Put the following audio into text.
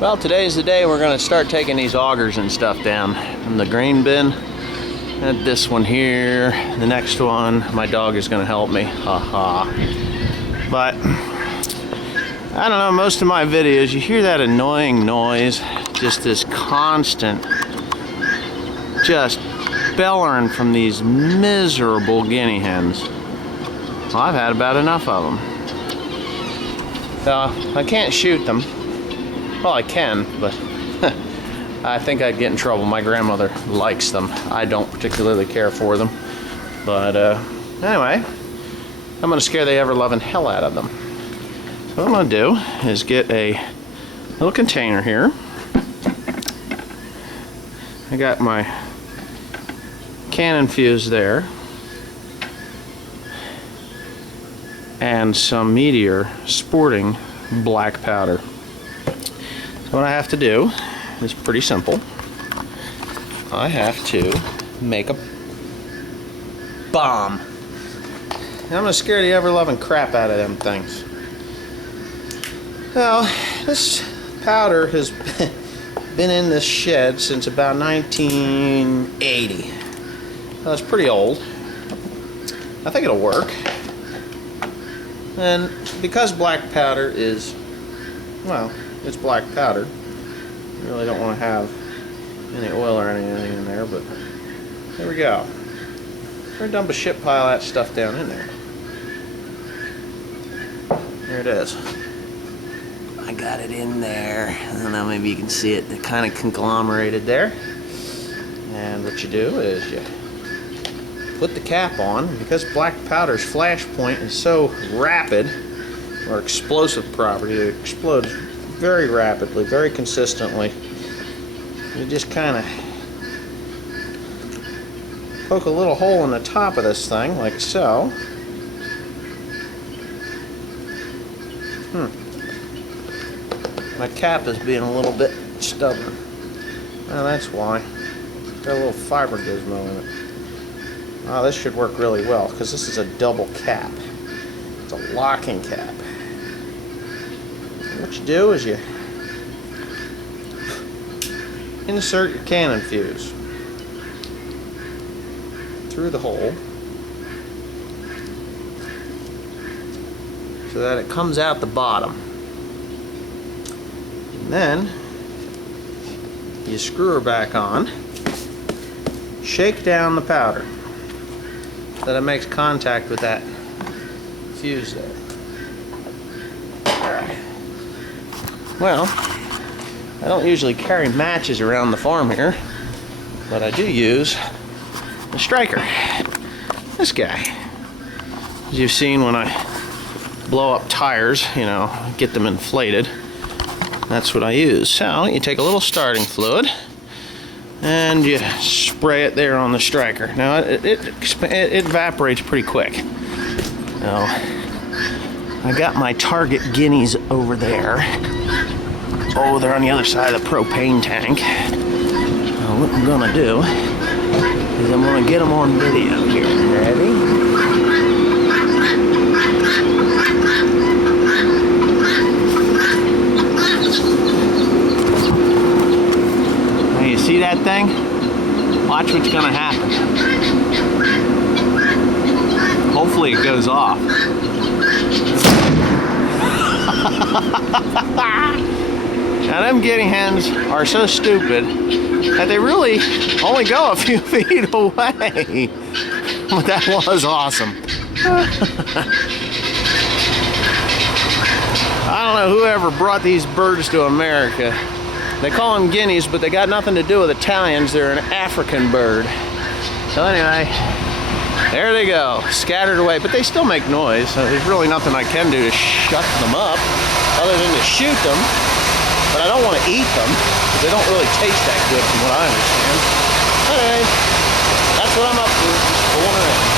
Well, today's the day we're going to start taking these augers and stuff down from the grain bin. And this one here, the next one, my dog is going to help me. Haha. But I don't know, most of my videos, you hear that annoying noise, just this constant, just bellowing from these miserable guinea hens. Well, I've had about enough of them. I can't shoot them. Well, I can, but I think I'd get in trouble. My grandmother likes them. I don't particularly care for them. But anyway, I'm going to scare the ever-loving hell out of them. So what I'm going to do is get a little container here. I got my cannon fuse there. And some Meteor sporting black powder. So what I have to do is pretty simple. I have to make a bomb. And I'm gonna scare the ever-loving crap out of them things. Well, this powder has been in this shed since about 1980. Well, it's pretty old. I think it'll work. And because black powder is, well, it's black powder, you really don't want to have any oil or anything in there, but there we go. We're going to dump a shit pile of that stuff down in there. There it is. I got it in there. I don't know, maybe you can see it. It kind of conglomerated there. And what you do is you put the cap on. Because black powder's flash point is so rapid, or explosive property, it explodes very rapidly, very consistently. You just kind of poke a little hole in the top of this thing, like so. My cap is being a little bit stubborn. Well, that's why. Got a little fiber gizmo in it. Oh, this should work really well, because this is a double cap. It's a locking cap. And what you do is you insert your cannon fuse through the hole so that it comes out the bottom. And then you screw her back on, shake down the powder so that it makes contact with that fuse there. Alright. Well, I don't usually carry matches around the farm here, but I do use the striker. This guy. As you've seen when I blow up tires, you know, get them inflated. That's what I use. So you take a little starting fluid and you spray it there on the striker. Now it evaporates pretty quick. Now I got my target guineas over there. Oh, they're on the other side of the propane tank. Now what I'm gonna do is I'm gonna get them on video here. Ready? See that thing? Watch what's gonna happen. Hopefully it goes off. Now them guinea hens are so stupid that they really only go a few feet away. But that was awesome. I don't know whoever brought these birds to America. They call them guineas, but they got nothing to do with Italians. They're an African bird. So anyway, there they go, scattered away. But they still make noise, so there's really nothing I can do to shut them up, other than to shoot them. But I don't want to eat them, because they don't really taste that good from what I understand. Anyway, that's what I'm up to, just fooling around.